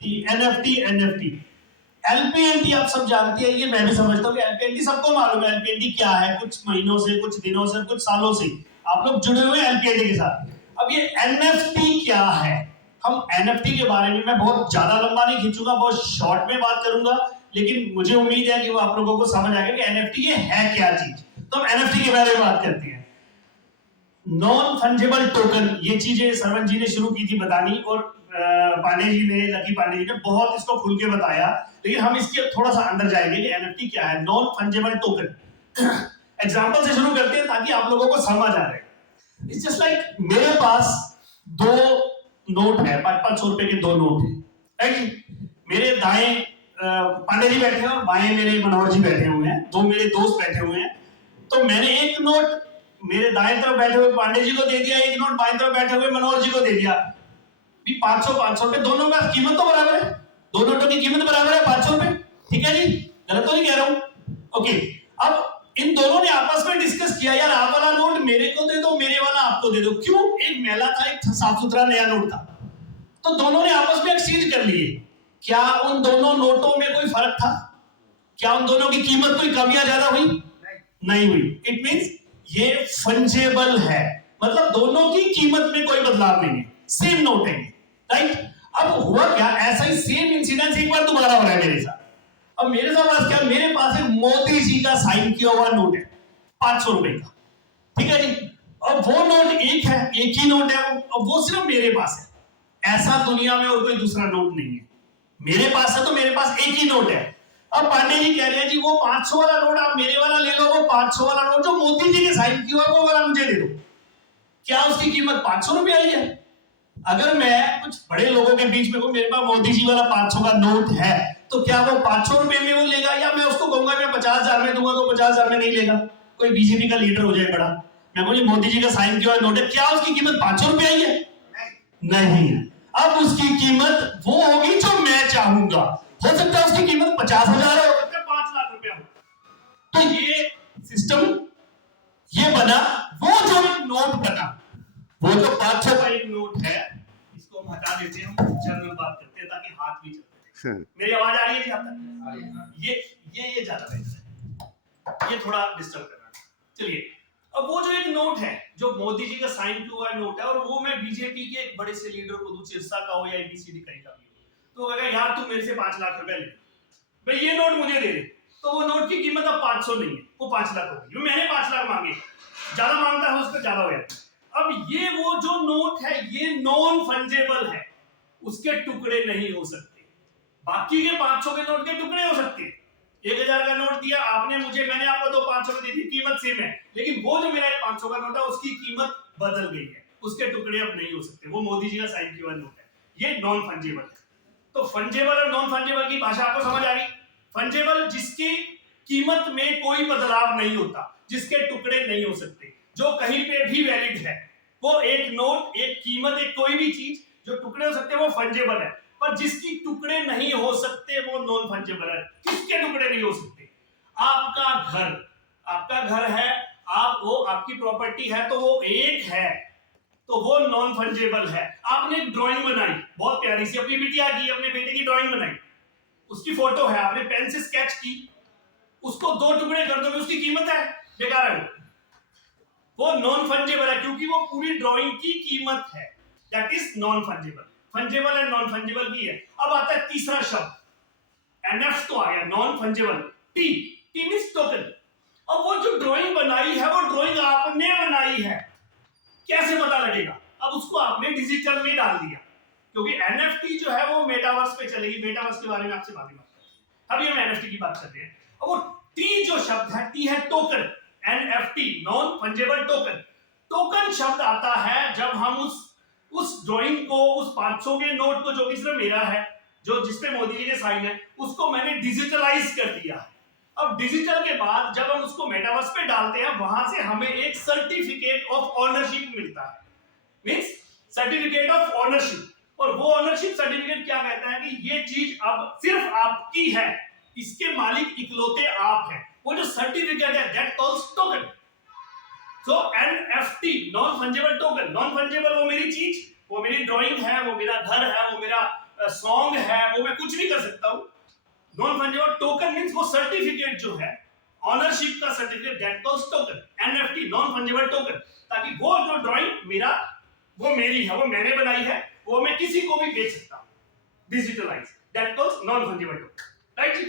NFT NFT LPNT आप सब जानते हैं, ये मैं भी समझता हूँ कि एलपीएनटी सबको मालूम है एलपीएनटी क्या है, कुछ महीनों से, कुछ दिनों से, कुछ सालों से आप लोग जुड़े हुए हैं एलपीएनटी के साथ। अब ये एनएफटी क्या है, हम एनएफटी के बारे में मैं बहुत ज्यादा लंबा नहीं खींचूंगा, बहुत शॉर्ट में बात करूंगा, लेकिन मुझे उम्मीद है कि वो आप लोगों को समझ आएगा कि एनएफटी ये है क्या चीज। तो हम एनएफटी के बारे में बात करते हैं। नॉन फंजिबल टोकन, ये चीजें सरवन जी ने शुरू की थी बतानी, और पांडे जी ने, लकी पांडे जी ने बहुत इसको खुल के बताया, लेकिन हम इसके थोड़ा सा अंदर जाएंगे कि एनएफटी क्या है। नॉन फंजिबल टोकन एग्जांपल से शुरू करते हैं ताकि आप लोगों को समझ आ जाए। इट्स जस्ट लाइक मेरे पास दो नोट है, 500 रुपए के दो नोट है, राइट। मेरे दाएं पांडे जी बैठे हैं और बाएं मेरे मनोहर जी बैठे हुए हैं, दो मेरे दोस्त बैठे हुए हैं। तो मैंने एक नोट मेरे दाएं तरफ बैठे हुए पांडे जी को दे दिया, एक नोट बाएं तरफ बैठे हुए मनोहर जी को दे दिया। 500 रुपए, दोनों का कीमत तो बराबर है, दो नोटों की कीमत बराबर है 500 रुपए, ठीक है जी, गलत तो नहीं कह रहा हूं। ओके, अब इन दोनों ने आपस में डिस्कस किया, यार आप वाला नोट मेरे को दे दो, मेरे वाला आपको दे दो। क्यों? एक मैला था, एक साफ सुथरा नया नोट था, तो दोनों ने आपस में एक्सचेंज कर लिए। क्या उन दोनों नोटों में कोई फर्क था? क्या उन दोनों की कीमत कोई कम या ज्यादा हुई? नहीं हुई। इट मींस ये फंजेबल है, मतलब दोनों की कीमत में कोई बदलाव नहीं है, सेम नोट है, राइट। अब हुआ क्या, ऐसा ही सेम इंसिडेंस एक बार दोबारा हो रहा है मेरे साथ। अब मेरे साथ क्या, मेरे पास एक मोदी जी का साइन किया हुआ नोट है 500 रुपए का, ठीक है जी। अब वो नोट एक है, एक ही नोट है वो सिर्फ मेरे पास है, ऐसा दुनिया में और कोई दूसरा नोट नहीं है। मेरे पास है तो मेरे पास एक ही नोट है। अब पांडे जी कह रहे हैं जी वो 500 वाला नोट आप मेरे वाला ले लो, वो 500 वाला नोट जो मोदी जी के साइन किया हुआ वो वाला मुझे दे दो। क्या उसकी कीमत 500 रुपए आई है? अगर मैं कुछ बड़े लोगों के बीच में हूं, मेरे पास मोदी जी वाला 500 का नोट है, तो क्या वो 500 रुपए में वो लेगा, या मैं उसको कहूंगा मैं 50,000 में दूंगा तो 50,000 में नहीं लेगा? कोई बीजेपी का लीडर हो जाए बड़ा, मैं बोली मोदी जी का साइन किया हुआ नोट है, क्या उसकी कीमत 500 रुपए आई है? नहीं है। अब उसकी कीमत वो होगी जो मैं चाहूंगा, हो सकता है उसकी कीमत 50,000 हो सकता है 5 लाख रुपया हो। तो ये सिस्टम ये बना, वो जो नोट बना, वो जो 500 का एक नोट है, इसको हम हटा देते हैं, हम जनरल बात करते हैं ताकि हाथ भी चलते हैं। मेरी आवाज आ रही है जी आप तक? ये ज्यादा बेहतर है, ये थोड़ा डिस्टर्ब कर रहा है। चलिए, अब वो जो एक नोट है जो मोदी जी का साइन किया हुआ नोट है, और वो मैं बीजेपी के एक बड़े से लीडर को दूं, सिरसा का हो या एबीसीडी कहीं का भी हो, तो अगर यार तू मेरे से 5 लाख रुपए ले, भाई ये नोट मुझे दे दे, तो वो नोट की कीमत अब 500 नहीं है, वो 5 लाख होगी। मैंने 5 लाख मांगे, ज्यादा मांगता है उसका ज्यादा हो जाता है। अब ये वो जो नोट है ये नॉन फंजेबल है, उसके टुकड़े नहीं हो सकते। बाकी के 500 के नोट के टुकड़े हो सकते हैं। 1000 का नोट दिया आपने मुझे, मैंने आपको तो 500 दे दी, कीमत सेम है, लेकिन वो जो मेरा 500 का नोट है उसकी कीमत बदल गई है, उसके टुकड़े अब नहीं हो सकते, वो मोदी जी का साइन किया हुआ नोट है, ये नॉन फंजेबल है। तो फंजेबल और नॉन फंजेबल की भाषा आपको समझ आ गई। फंजेबल जिसकी कीमत में कोई बदलाव नहीं होता, जिसके टुकड़े नहीं हो सकते, जो कहीं पे भी वैलिड है, वो एक नोट, एक कीमत, एक कोई भी चीज जो टुकड़े हो सकते हैं वो फंजेबल है। पर जिसकी टुकड़े नहीं हो सकते वो नॉन फंजेबल है। किसके टुकड़े नहीं हो सकते? आपका घर है, आप वो आपकी प्रॉपर्टी है, तो वो एक है, तो वो नॉन फंजेबल है। आपने एक ड्राइंग बनाई बहुत प्यारी सी, अपनी बिटिया की, अपने बेटे की ड्राइंग बनाई, उसकी फोटो है, आपने पेन से स्केच की, उसको 2 टुकड़े कर दोगे, उसकी कीमत है, बेकार है, वो नॉन फंजेबल है, क्योंकि वो पूरी ड्राइंग की कीमत है। That is non fungible. Fungible and non fungible की है। अब आता है तीसरा शब्द, एनएफ तो आ गया, non fungible. T means token. अब वो जो ड्राइंग बनाई है वो ड्राइंग आपने बनाई है, कैसे पता लगेगा? अब उसको आपने डिजिटल में डाल दिया, क्योंकि एनएफटी जो है वो मेटावर्स पे चलेगी। मेटावर्स के बारे में आपसे बात करते हैं, अभी हम एनएफटी की बात करते हैं। अब वो टी जो शब्द है, टी है token, NFT non fungible token. Token शब्द आता है जब हम उस ड्राइंग को, उस 500 के नोट को, जो कि सिर्फ मेरा है, जो जिसपे मोदी जी के साइन है, उसको मैंने डिजिटलाइज कर दिया है। अब डिजिटल के बाद जब हम उसको मेटावर्स पे डालते हैं, वहां से हमें एक सर्टिफिकेट ऑफ ऑनरशिप मिलता है, मींस सर्टिफिकेट ऑफ ऑनरशिप। और वो ऑनरशिप सर्टिफिकेट क्या कहता है कि ये चीज अब सिर्फ आपकी है, इसके मालिक इकलौते आप हैं। वो जो सर्टिफिकेट है that calls token. So NFT non fungible token. Non fungible वो मेरी चीज, वो मेरी ड्राइंग है, वो मेरा घर है, वो मेरा सॉन्ग है वो मैं कुछ भी कर सकता हूँ। नॉन फंजिबल टोकन मींस वो सर्टिफिकेट जो है ऑनरशिप का certificate, that calls token, NFT non fungible token, ताकि वो जो ड्राइंग मेरा वो मेरी है, वो मैंने बनाई है, वो मैं किसी को भी बेच सकता हूँ digitalize, that calls non fungible token, right ji.